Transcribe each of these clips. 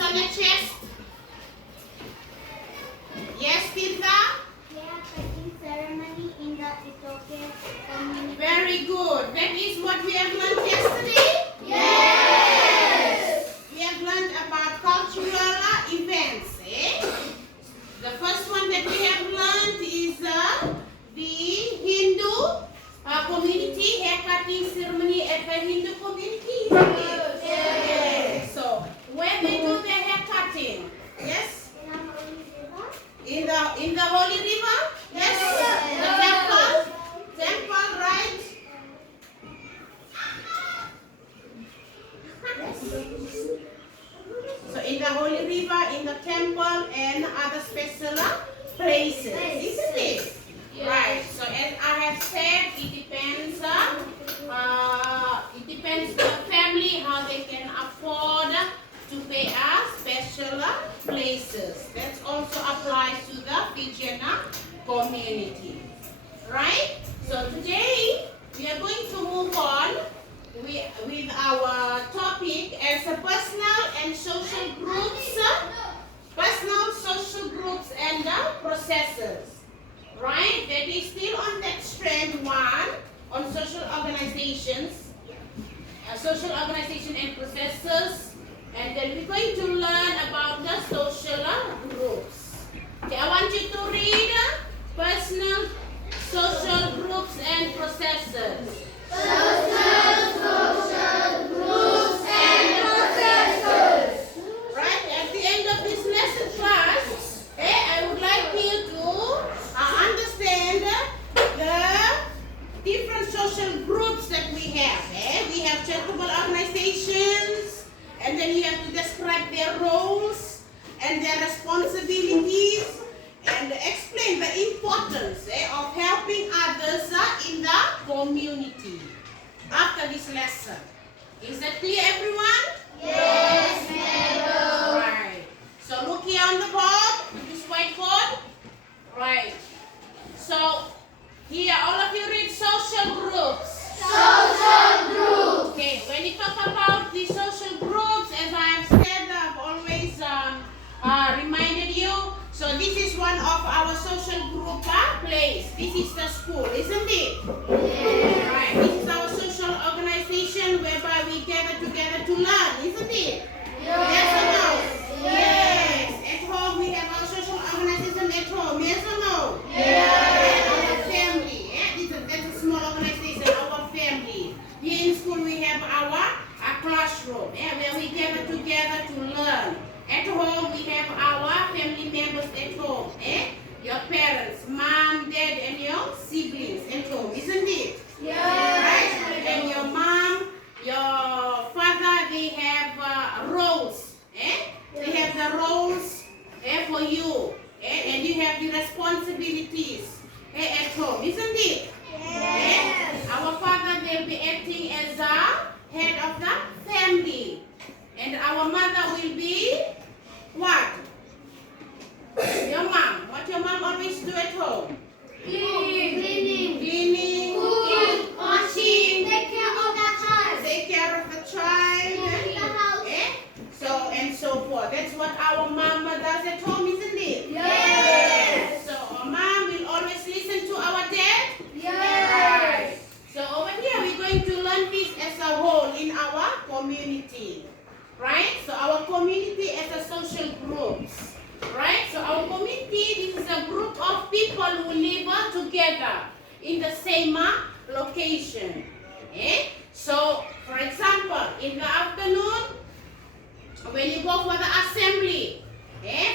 What's on your chest? Yes, Tirtha? Hair-cutting ceremony in the Ethiopian community. Very good. That is what we have learned yesterday? Yes! We have learned about cultural events. The first one that we have learned is the Hindu community haircutting ceremony at the Hindu community. Yes. So, where they do their haircutting? Yes? In the holy river? Yes. The temple, right? So in the holy river, in the temple, and other special places, isn't it? Yes. Right. So as I have said, it depends. It depends the family how they can afford to pay us special places. That also applies to the Fijian community. Right? So today we are going to move on with our topic as a personal and social groups. Personal, social groups and processes. Right? That is still on that strand 1 on social organizations. Social organization and processes. And then we're going to learn about the social groups. Okay, I want you to read personal, social groups and processes. Social groups and processes. Right, at the end of this lesson class, I would like you to understand the different social groups that we have. We have charitable organizations, and then you have to describe their roles and their responsibilities and explain the importance of helping others in the community after this lesson. Is that clear, everyone? Yes, madam. Right. So look here on the board, this whiteboard. Right. So here, all of you read social groups. Social groups. Okay, when you talk about the social groups, as I have said, I've always reminded you. So this is one of our social group place. This is the school, isn't it? Yes. Right. This is our social organization whereby we gather together to learn, isn't it? Yes or no? Yes. At home we have our social organization at home. Yes or no? Yes. Our family. That's a small organization. Our family. Here in school we have our classroom where we gather together to learn. At home we have our family members at home. Your parents, mom, dad, and your siblings at home, isn't it? Yes. Right? And your mom, your father, they have roles. They have the roles for you. And you have the responsibilities at home, isn't it? Yes. Our father, they'll be acting as the head of the family. And our mother will be what? Your mom. What your mom always do at home? Cleaning, cooking, washing, Take care of the house. take care of the child. Clean the house. So and so forth. That's what our mama does at home, isn't it? Yes. So our mom will always listen to our dad. Yes. Right. So over here we're going to learn this as a whole in our community. Right? So our community as a social groups. Right? So our community, this is a group of people who live together in the same location. So, for example, in the afternoon, when you go for the assembly,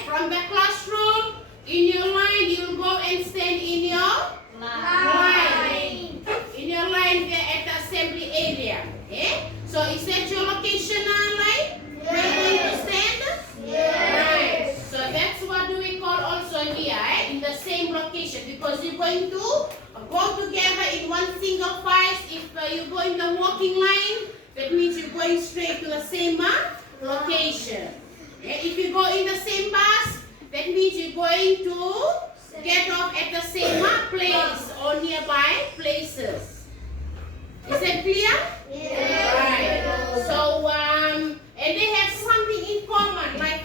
from the classroom, in your line, you'll go and stand in your line. In your line there at the assembly area. So is that your location line? Where you going to stand? Right. So that's what we call also here, in the same location, because you're going to go together in one single file. If you go in the walking line, that means you're going straight to the same location. If you go in the same bus, that means you're going to get off at the same place or nearby places. Is that clear? Yes. Right. So, and they have something in common, like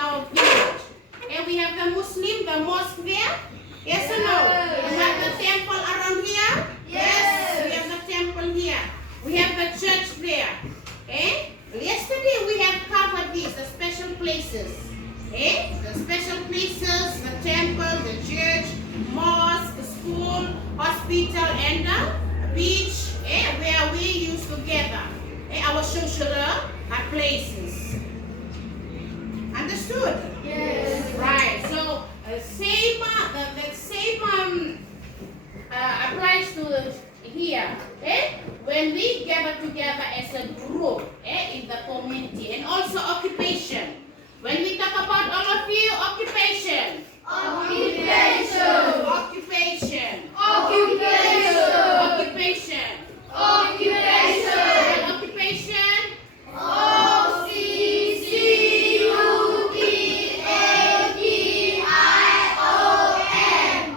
our village. And we have the Muslim, the mosque there. Yes or no? We have the temple around here. Yes. We have the temple here. We have the church there. Eh? Yesterday we have covered these, the special places. Eh? The special places, the temple, the church, mosque, the school, hospital, and the beach, where we used to gather. Our social places. Understood? Yes. Right. So same that same applies to here. When we gather together as a group in the community, and also occupation. When we talk about all of you, occupation. Occupation. Occupation. Occupation. Occupation. Occupation. Occupation. OCCUPATION.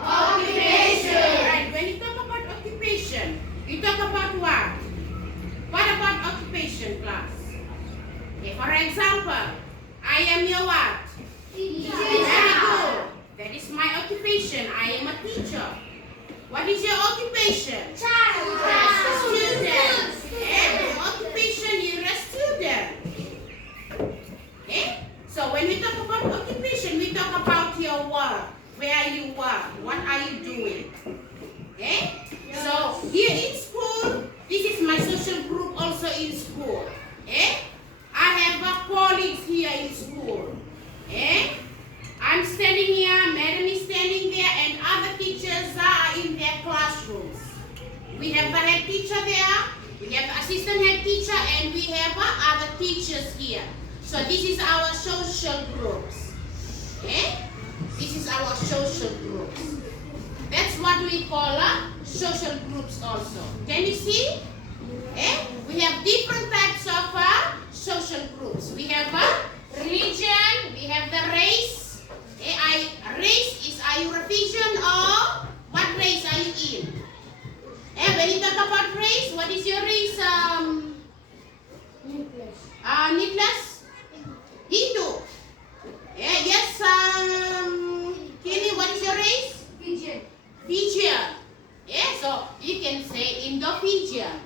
Occupation. Right. When you talk about occupation, you talk about what? What about occupation, class? Okay, for example, I am your what? Very good. That is my occupation. I am a teacher. What is your occupation? Child. Student. And occupation, you're a student. Okay? So when we talk about occupation, we talk about your work. Where you work. What are you doing? Okay? So here in school, this is my social group also in school. Okay? I have colleagues here in school. Okay? I'm standing here, madam is standing there, and other teachers are in their classrooms. We have the head teacher there, we have the assistant head teacher, and we have other teachers here. So this is our social groups. Okay? This is our social groups. That's what we call social groups also. Can you see? We have different types of social groups. We have religion, we have the race. Race is, are you Eurasian or what race are you in? When you talk about race, what is your race? Nicholas? Hindu. Yes, Kenny, what is your race? Fijian. Fijian. So you can say Indo-Fijian.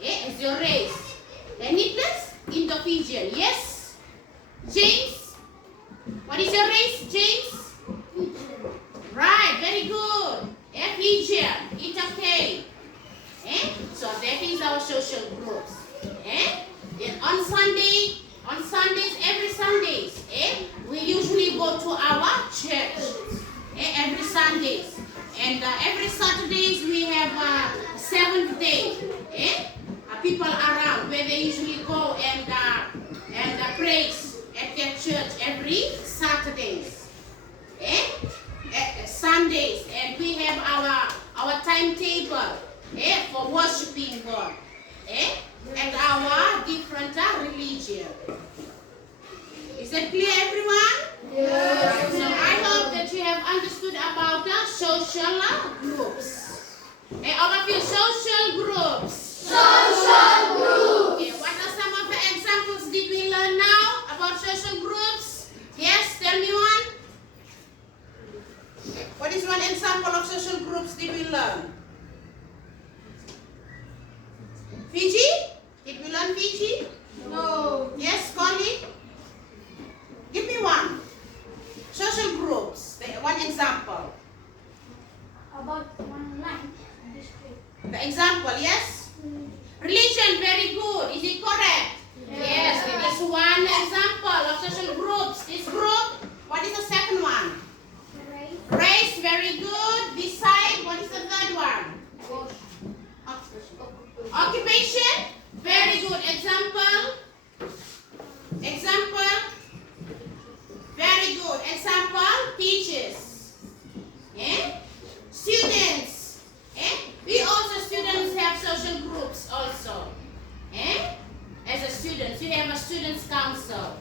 Is your race. Nicholas? Indo-Fijian. Yes. James? What is your race, James? Right, very good. Fijian. It's okay. So that is our social groups. Then on Sundays, every Sundays, we usually go to our church. Every Sundays. And every Saturdays we have seventh day. People around where they usually go and praise at their church every Saturdays. Sundays, and we have our timetable for worshiping God. And our different religion. Is that clear, everyone? Yes. So I hope that you have understood about the social groups. All of you, social groups. Social group. What are some of the examples did we learn now about social groups? Yes, tell me one. What is one example of social groups did we learn? Fiji? Did we learn Fiji? No. Yes, Connie? Give me one. Social groups. One example. About one line. The example, yes? Religion, very good. Is it correct? Yes, that is one example of social groups. This group, what is the second one? Race, very good. This side, what is the third one? Occupation, very good. Example. Very good. Example, teachers. Students. We also, students have social groups also. As a student, you have a students council.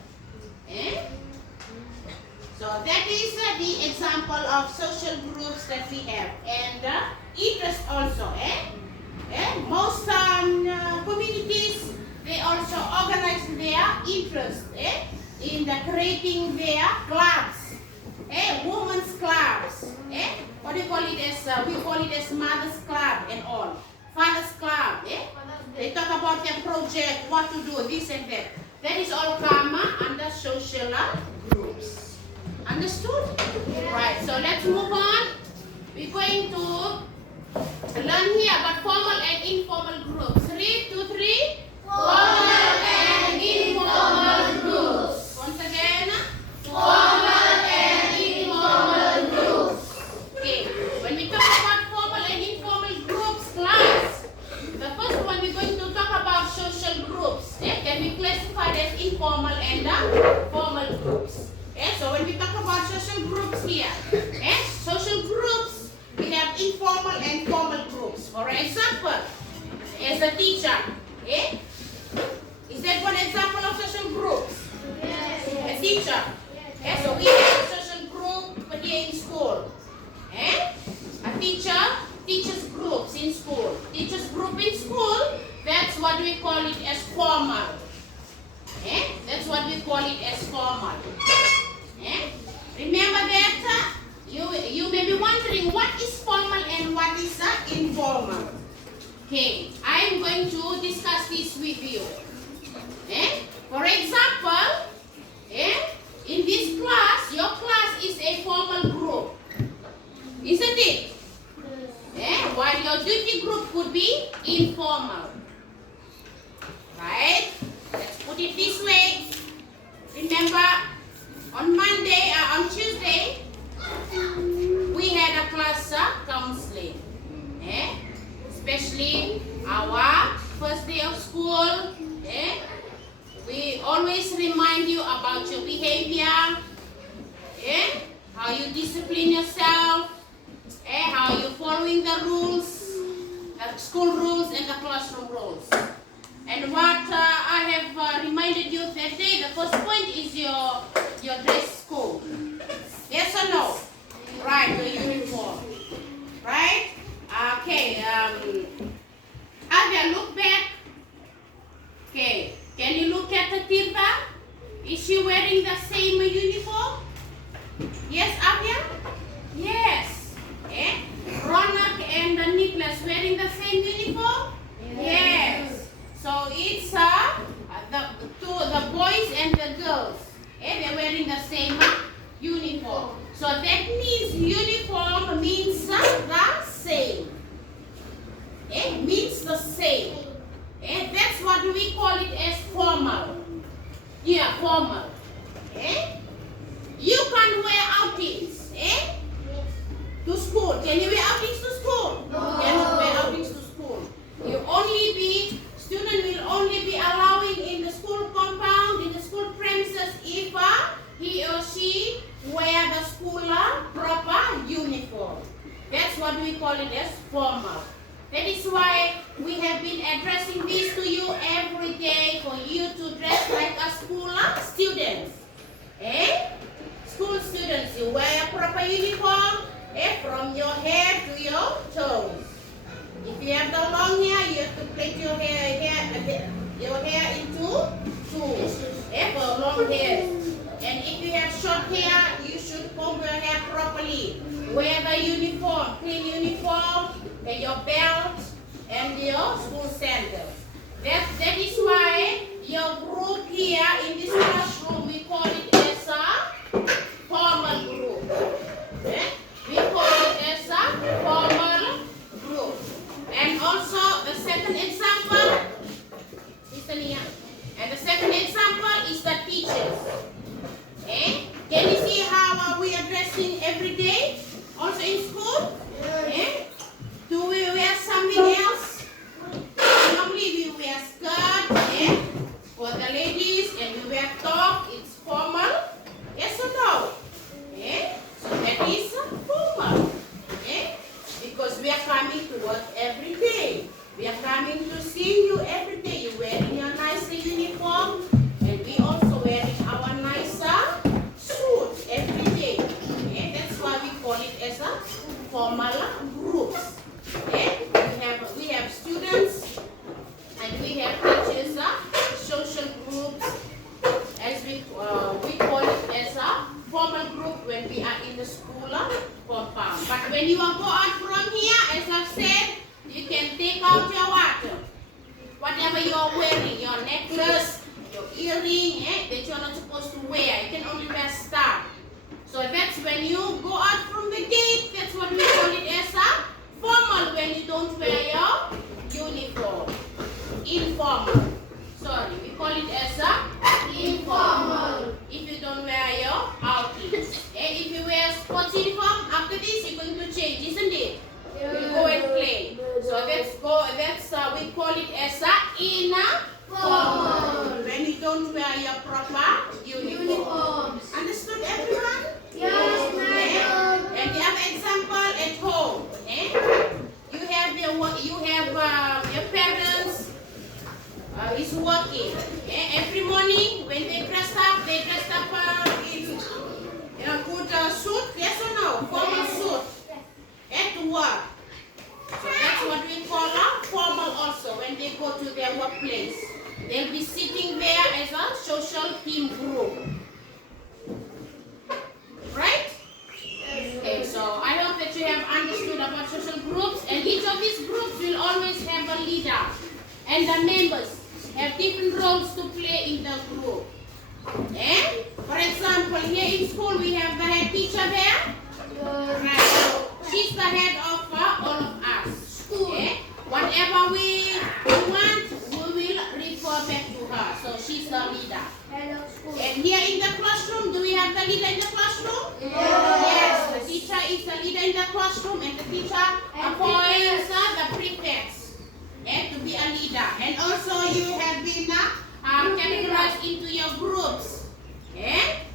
So that is the example of social groups that we have. And interest also. Most communities, they also organize their interest. in the creating their clubs, women's clubs, what do you call it as, we call it as mother's club and all, father's club, they talk about their project, what to do, this and that. That is all come under social groups. Understood? Right, so let's move on. We're going to learn here about formal and informal groups. 3, 2, 3. Formal and informal groups. Once again. Formal and informal groups. Okay, when we talk about formal and informal groups, class, the first one we're going to talk about social groups. Can be classified as informal and formal groups. So when we talk about social groups here, social groups, we have informal and formal groups. For example, as a teacher, is that one example of social groups? Yes. A teacher. So we have a social group here in school. A teacher, teachers groups in school. Teachers group in school, that's what we call it as formal. That's what we call it as formal. Remember that you may be wondering what is formal and what is informal. Okay, I am going to discuss this with you. For example, in this class, your class is a formal group, isn't it? While your duty group could be informal. Right? Let's put it this way. Remember, on Tuesday, we had a class counseling. Especially our first day of school. We always remind you about your behavior. How you discipline yourself. How you following the rules, the school rules and the classroom rules. And what I have reminded you that day, the first point is your dress code. Yes or no? Right, your uniform. Right? Okay, Avia, look back. Okay, can you look at the Tirta? Is she wearing the same uniform? Yes, Avia? Yes. Ronak and Nicholas wearing the same uniform? Yes. So it's the boys and the girls. They're wearing the same uniform. So that means uniform means the same. Means the same. That's what we call it as formal. Yeah, formal. You can't wear outings. To school. Can you wear outings to school? No. You cannot wear outings to school. Student will only be allowing in the school compound, in the school premises, if he or she wear the school proper uniform. That's what we call it as formal. That is why we have been addressing this to you every day for you to dress like a school students. School students, you wear a proper uniform from your hair to your toes. If you have the long hair, you have to plait your hair into two for long hair. And if you have short hair, you should comb your hair properly. Wear the uniform, clean uniform, and your belt and your school sandals. That is why your group here in this classroom, we call it as a formal group. We call it as a formal group. And also the second example, listen here. And the second example is the teachers. Can you see how we are dressing every day? Also in school? Do we wear something else? Normally we wear skirt for the ladies, and we wear top. It's formal. Yes or no? So that is formal. Because we are coming to work every day. We are coming to see you every day. You wearing your nice uniform, and we also wearing our nicer suit every day. That's why we call it as a formal groups. We have students and we have teachers, social groups, as we when we are in the school compound. But when you are go out from here, as I've said, you can take out your water. Whatever you are wearing, your necklace, your earring, that you are not supposed to wear. You can only wear stuff. So that's when you go out from the gate, that's what we call it as a formal, when you don't wear your uniform. Informal. Sorry, we call it as a informal. If you don't wear your outfits. If you wear sports uniform, after this you're going to change, isn't it? You go and play. So we call it as a informal. When you don't wear your proper uniform. Understood, everyone? Yes, madam. And the other example at home. You have your parents is working. Every morning when they dress up in a good suit, yes or no? Formal suit. To work. So that's what we call a formal also when they go to their workplace. They'll be sitting there as a social team group. Right? Okay, so I hope that you have understood about social groups, and each of these groups will always have a leader, and the members have different roles to play in the group. For example, here in school we have the head teacher there. Right, so she's the head of all of us. Whatever we want, we will refer back to her. So she's the leader. And here in the classroom, do we have the leader in the classroom? Yes, the teacher is the leader in the classroom, and the teacher appoints the prefects to be a leader. And also you have been categorized into your groups.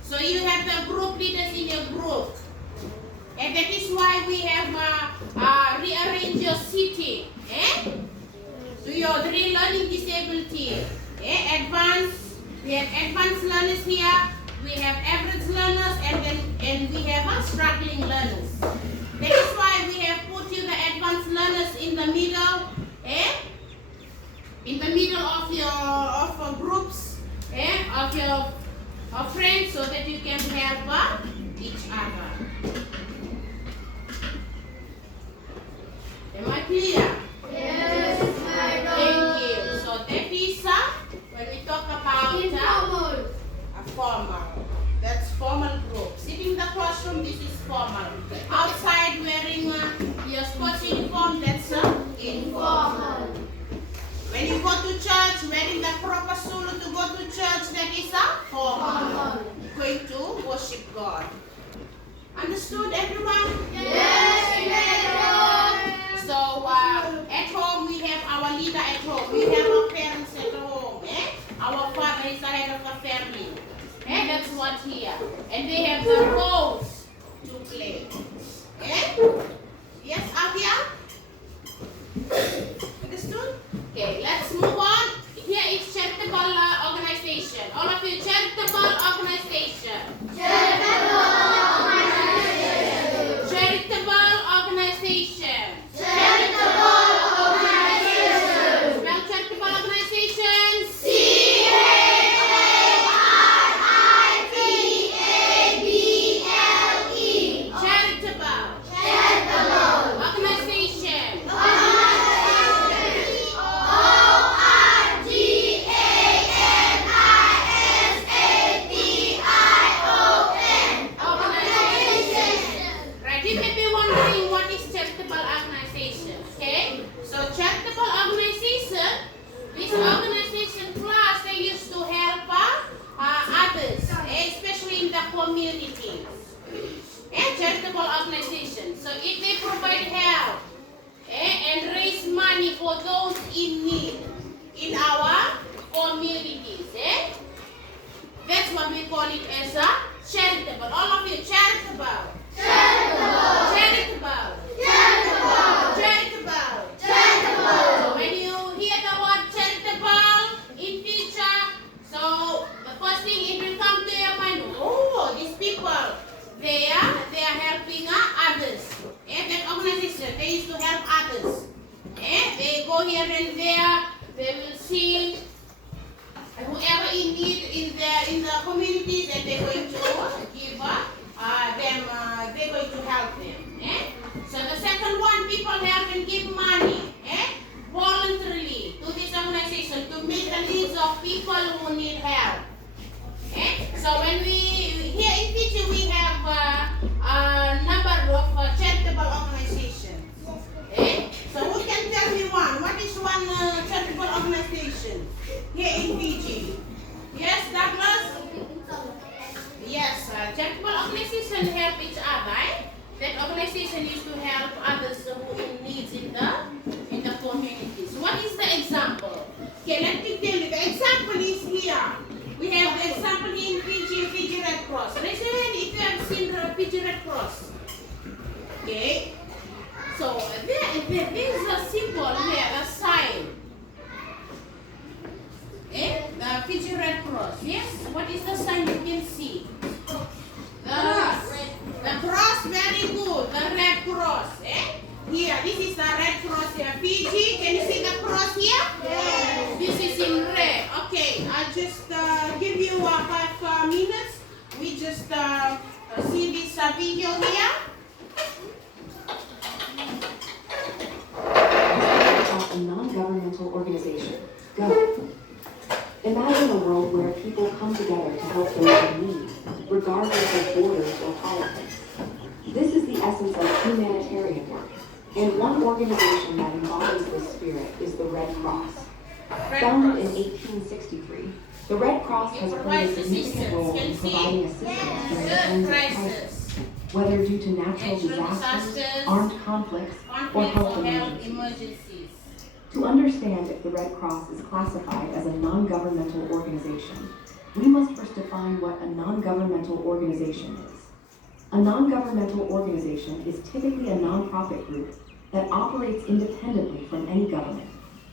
So you have the group leaders in your group. And that is why we have rearranged your seating. To your learning disability. We have advanced learners here, we have average learners, and we have struggling learners. That is why we have put you the advanced learners in the middle, in the middle of your groups, of your friends, so that you can help each other. Am I clear? Yes, madam. Thank you. So that is when we talk about Informal. a formal. That's formal group. Sitting in the classroom, this is formal. Outside wearing your sports uniform, that's informal. When you go to church, wearing the proper sulu to go to church, that is formal. Going to worship God. Understood, everyone? Yes, madam. So at home we have our leader at home. We have our parents at home. Our father is the head of the family. That's what here. And they have the roles to play. Yes, Avia? Understood? Okay, let's move on. Here is charitable organization. All of you, charitable organization. Charitable organization. Charitable organization. Charitable organization. Spell charitable organization. C-H-A-R-I-T-A-B-L-E. Charitable. Charitable. Organization. Right, you may be wondering what is charitable organization, okay? So charitable organization, this organization class, they used to help others, especially in the community. Charitable organization. So if they provide help and raise money for those in need in our communities, that's what we call it as a charitable. All of you, charitable. Charitable. Charitable. Charitable. Charitable. Charitable. So when you hear the word charitable in future, so the first thing it will come to your mind, oh, these people, they are helping others. That organization, they used to help others. They go here and there, they will see whoever in need in the communities, and they're going to give them organization help each other. That organization is to help others who in needs in the communities. What is the example? Okay, let me tell you. The example is here. We have the example in Fiji Red Cross. Raise your hand if you have seen the Fiji Red Cross. Okay. So there is a symbol here, a sign. The Fiji Red Cross. Yes. What is the sign you can see? The cross, very good. The Red Cross. Here, this is the Red Cross here. Fiji, can you see the cross here? Yes. This is in red. Okay, I'll just give you 5 minutes. We just see this video here. A non-governmental organization. Go. Imagine a world where people come together to help those in need, regardless of borders or politics. This is the essence of humanitarian work, and one organization that embodies this spirit is the Red Cross. Founded in 1863, the Red Cross has played a significant role in providing assistance during times of crisis, whether due to natural disasters, armed conflicts, or health emergencies. To understand if the Red Cross is classified as a non-governmental organization, we must first define what a non-governmental organization is. A non-governmental organization is typically a nonprofit group that operates independently from any government,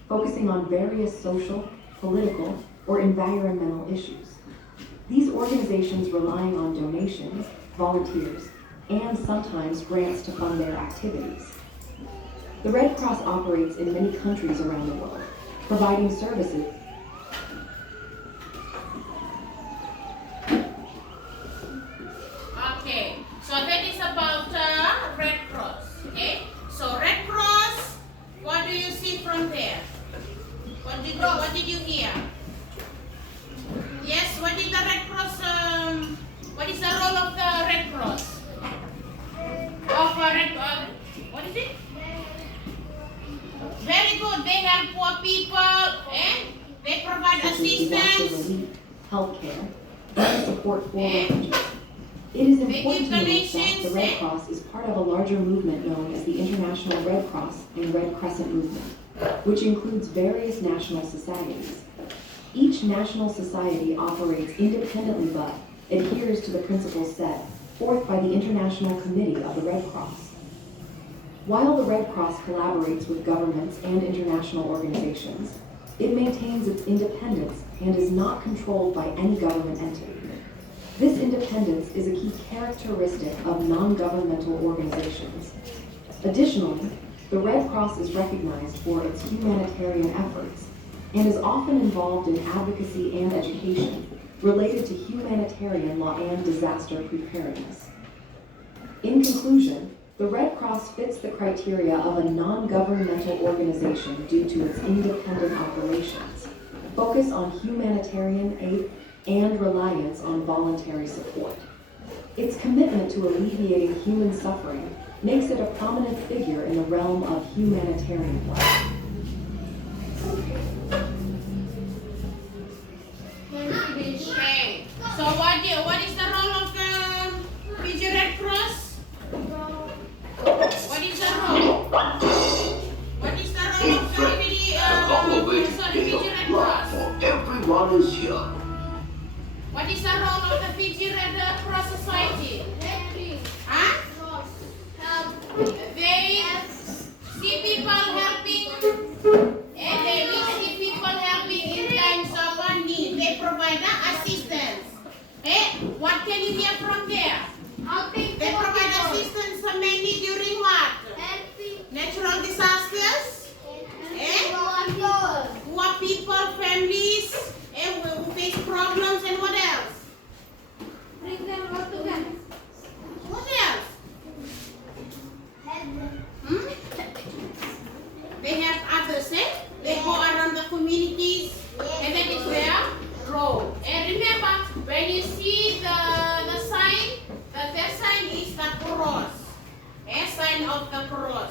focusing on various social, political, or environmental issues. These organizations relying on donations, volunteers, and sometimes grants to fund their activities. The Red Cross operates in many countries around the world, providing services. Okay, so that is about Red Cross. Okay, so Red Cross, what do you see from there? What did you hear? Yes, what did the Red Cross? What is the role of the Red Cross? What is it? Very good. They help poor people, they provide assistance, Healthcare, and support for refugees. It is important to note that the Red Cross is part of a larger movement known as the International Red Cross and Red Crescent Movement, which includes various national societies. Each national society operates independently but adheres to the principles set forth by the International Committee of the Red Cross. While the Red Cross collaborates with governments and international organizations, it maintains its independence and is not controlled by any government entity. This independence is a key characteristic of non-governmental organizations. Additionally, the Red Cross is recognized for its humanitarian efforts and is often involved in advocacy and education related to humanitarian law and disaster preparedness. In conclusion, the Red Cross fits the criteria of a non-governmental organization due to its independent operations, focus on humanitarian aid, and reliance on voluntary support. Its commitment to alleviating human suffering makes it a prominent figure in the realm of humanitarian work. Okay. So what is the role of the Fiji Red Cross? What is the role? What is the role of the Fiji Red Cross? Everyone is here. What is the role of the Fiji Red Cross Society? Huh? They see people helping, and we see people helping in times of need. They provide assistance. What can you hear from there? They provide assistance mainly during what? Natural disasters. Poor people, families, who face problems, and what else? Bring them all together. What else? They have others, They go around the communities, and that is their role. And remember, when you see the sign, their sign is the cross. A sign of the cross.